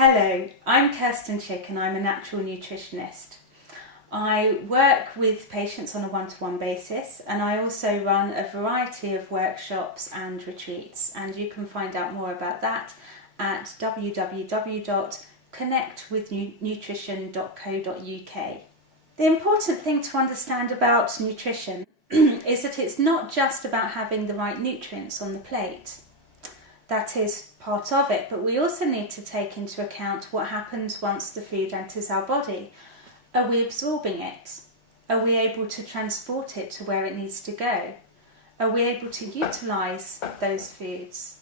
Hello, I'm Kirsten Chick and I'm a natural nutritionist. I work with patients on a one-to-one basis and I also run a variety of workshops and retreats, and you can find out more about that at www.connectwithnutrition.co.uk. The important thing to understand about nutrition is that it's not just about having the right nutrients on the plate. That is part of it, but we also need to take into account what happens once the food enters our body. Are we absorbing it? Are we able to transport it to where it needs to go? Are we able to utilise those foods?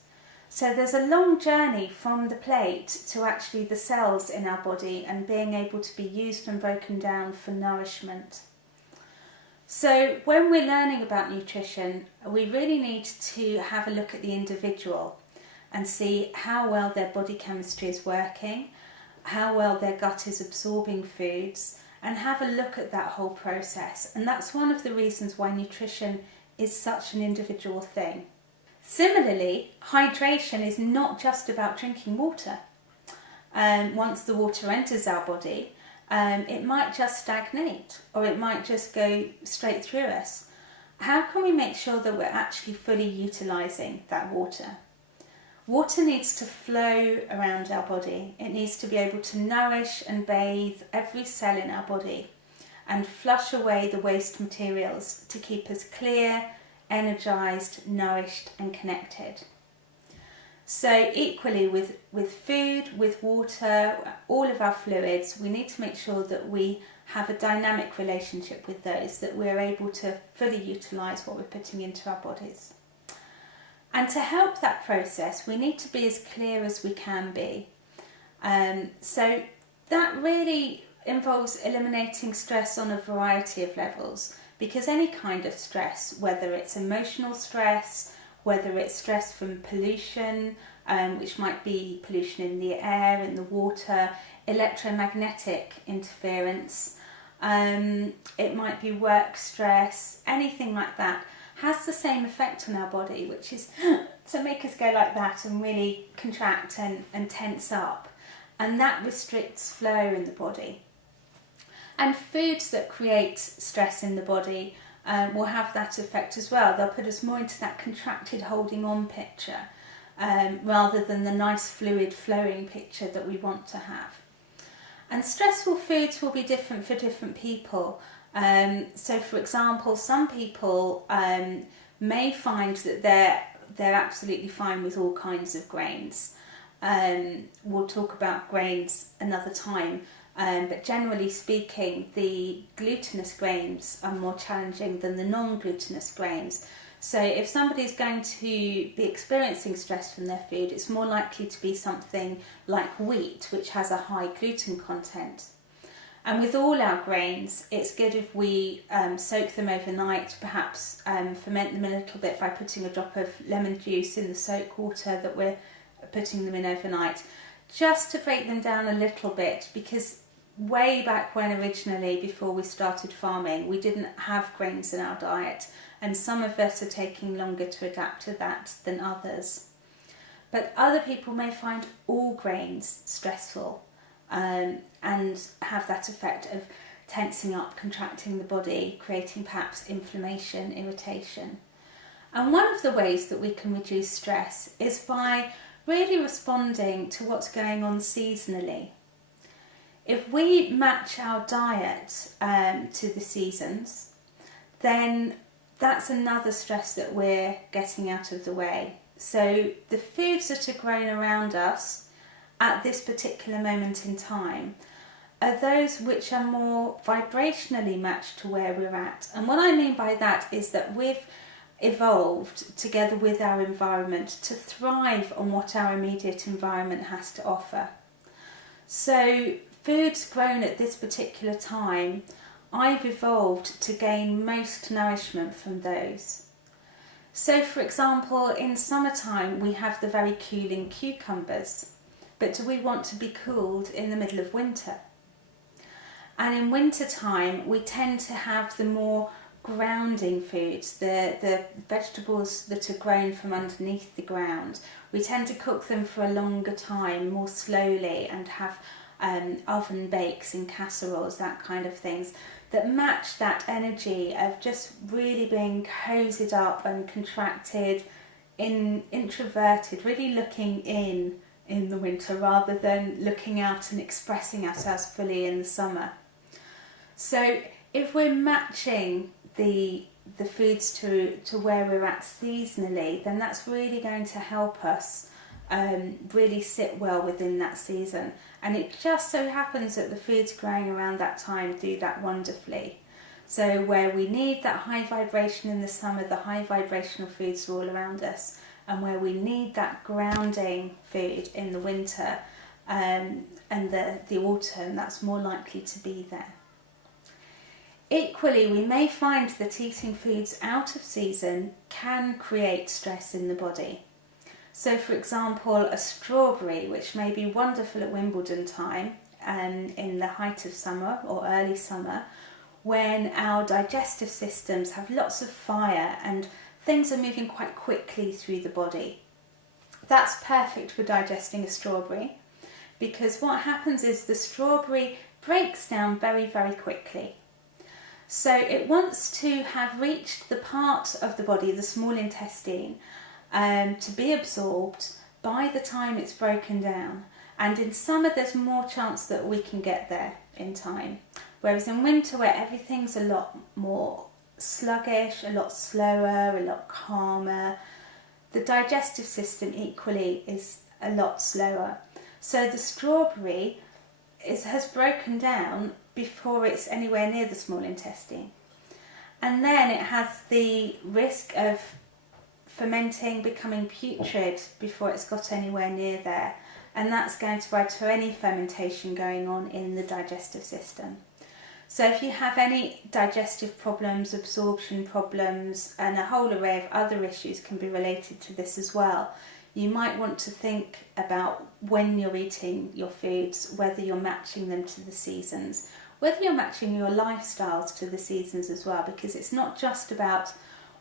So there's a long journey from the plate to actually the cells in our body and being able to be used and broken down for nourishment. So when we're learning about nutrition, we really need to have a look at the individual and see how well their body chemistry is working, how well their gut is absorbing foods, and have a look at that whole process. And that's one of the reasons why nutrition is such an individual thing. Similarly, hydration is not just about drinking water. Once the water enters our body, it might just stagnate or it might just go straight through us. How can we make sure that we're actually fully utilising that water? Water needs to flow around our body. It needs to be able to nourish and bathe every cell in our body and flush away the waste materials to keep us clear, energised, nourished and connected. So equally with food, with water, all of our fluids, we need to make sure that we have a dynamic relationship with those, that we're able to fully utilise what we're putting into our bodies. And to help that process, we need to be as clear as we can be. So that really involves eliminating stress on a variety of levels, because any kind of stress, whether it's emotional stress, whether it's stress from pollution, which might be pollution in the air, in the water, electromagnetic interference, it might be work stress, anything like that, has the same effect on our body, which is to make us go like that and really contract and tense up. And that restricts flow in the body. And foods that create stress in the body will have that effect as well. They'll put us more into that contracted holding on picture rather than the nice fluid flowing picture that we want to have. And stressful foods will be different for different people. So for example, some people may find that they're absolutely fine with all kinds of grains. We'll talk about grains another time, but generally speaking, the glutinous grains are more challenging than the non-glutinous grains. So if somebody's going to be experiencing stress from their food, it's more likely to be something like wheat, which has a high gluten content. And with all our grains, it's good if we soak them overnight, perhaps ferment them a little bit by putting a drop of lemon juice in the soak water that we're putting them in overnight, just to break them down a little bit, because way back when originally, before we started farming, we didn't have grains in our diet, and some of us are taking longer to adapt to that than others. But other people may find all grains stressful, and have that effect of tensing up, contracting the body, creating perhaps inflammation, irritation. And one of the ways that we can reduce stress is by really responding to what's going on seasonally. If we match our diet to the seasons, then that's another stress that we're getting out of the way. So the foods that are grown around us at this particular moment in time are those which are more vibrationally matched to where we're at. And what I mean by that is that we've evolved together with our environment to thrive on what our immediate environment has to offer. So foods grown at this particular time, I've evolved to gain most nourishment from those. So for example, in summertime we have the very cooling cucumbers. But do we want to be cooled in the middle of winter? And in winter time, we tend to have the more grounding foods, the vegetables that are grown from underneath the ground. We tend to cook them for a longer time, more slowly, and have oven bakes in casseroles, that kind of things, that match that energy of just really being cozied up and contracted, introverted, really looking in the winter rather than looking out and expressing ourselves fully in the summer. So if we're matching the foods to where we're at seasonally, then that's really going to help us really sit well within that season. And it just so happens that the foods growing around that time do that wonderfully. So where we need that high vibration in the summer, the high vibrational foods are all around us, and where we need that grounding food in the winter and the autumn, that's more likely to be there. Equally, we may find that eating foods out of season can create stress in the body. So for example, a strawberry, which may be wonderful at Wimbledon time and in the height of summer or early summer, when our digestive systems have lots of fire and things are moving quite quickly through the body. That's perfect for digesting a strawberry, because what happens is the strawberry breaks down very, very quickly. So it wants to have reached the part of the body, the small intestine, to be absorbed by the time it's broken down. And in summer there's more chance that we can get there in time. Whereas in winter, where everything's a lot more sluggish, a lot slower, a lot calmer, the digestive system equally is a lot slower. So the strawberry has broken down before it's anywhere near the small intestine. And then it has the risk of fermenting, becoming putrid before it's got anywhere near there. And that's going to add to any fermentation going on in the digestive system. So if you have any digestive problems, absorption problems, and a whole array of other issues can be related to this as well, you might want to think about when you're eating your foods, whether you're matching them to the seasons, whether you're matching your lifestyles to the seasons as well, because it's not just about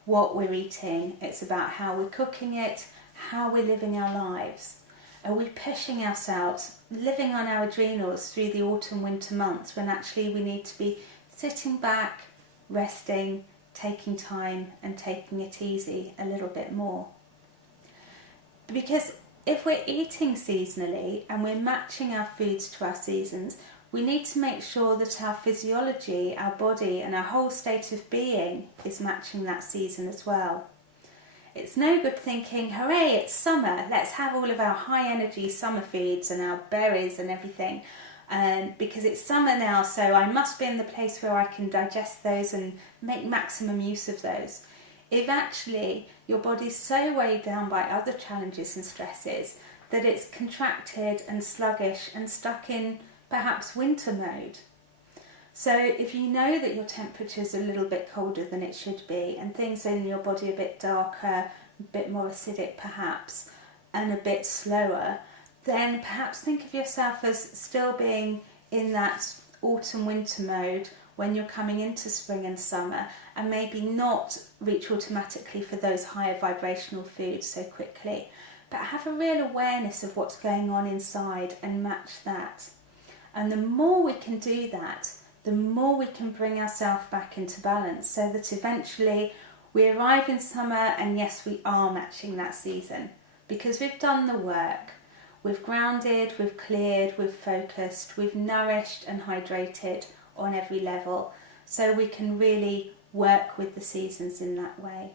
what we're eating, it's about how we're cooking it, how we're living our lives. Are we pushing ourselves, living on our adrenals through the autumn winter months, when actually we need to be sitting back, resting, taking time and taking it easy a little bit more? Because if we're eating seasonally and we're matching our foods to our seasons, we need to make sure that our physiology, our body and our whole state of being is matching that season as well. It's no good thinking, hooray, it's summer, let's have all of our high energy summer foods and our berries and everything, because it's summer now, so I must be in the place where I can digest those and make maximum use of those. If actually your body's so weighed down by other challenges and stresses that it's contracted and sluggish and stuck in perhaps winter mode. So if you know that your temperature's a little bit colder than it should be and things in your body a bit darker, a bit more acidic perhaps, and a bit slower, then perhaps think of yourself as still being in that autumn-winter mode when you're coming into spring and summer, and maybe not reach automatically for those higher vibrational foods so quickly, but have a real awareness of what's going on inside and match that. And the more we can do that, the more we can bring ourselves back into balance, so that eventually we arrive in summer and yes, we are matching that season, because we've done the work. We've grounded, we've cleared, we've focused, we've nourished and hydrated on every level, so we can really work with the seasons in that way.